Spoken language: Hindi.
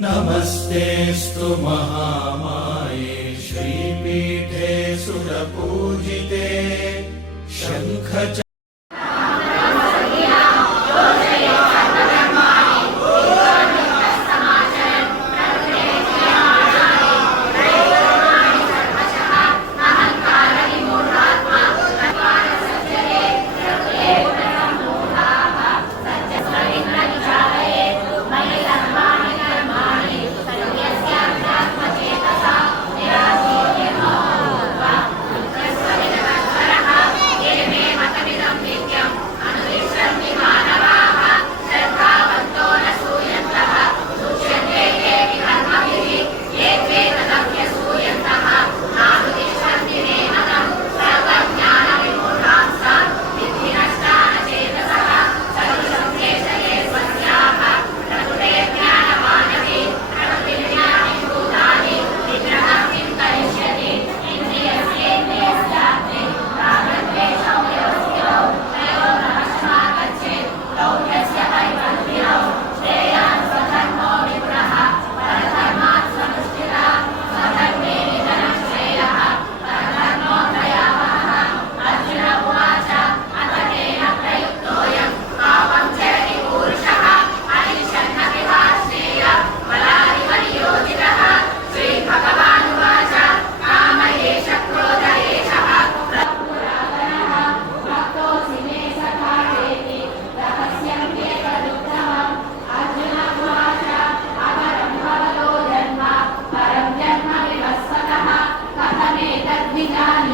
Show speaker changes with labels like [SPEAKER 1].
[SPEAKER 1] नमस्तेऽस्तु महामाये श्रीपीठे सुरपूजिते शङ्ख
[SPEAKER 2] i'm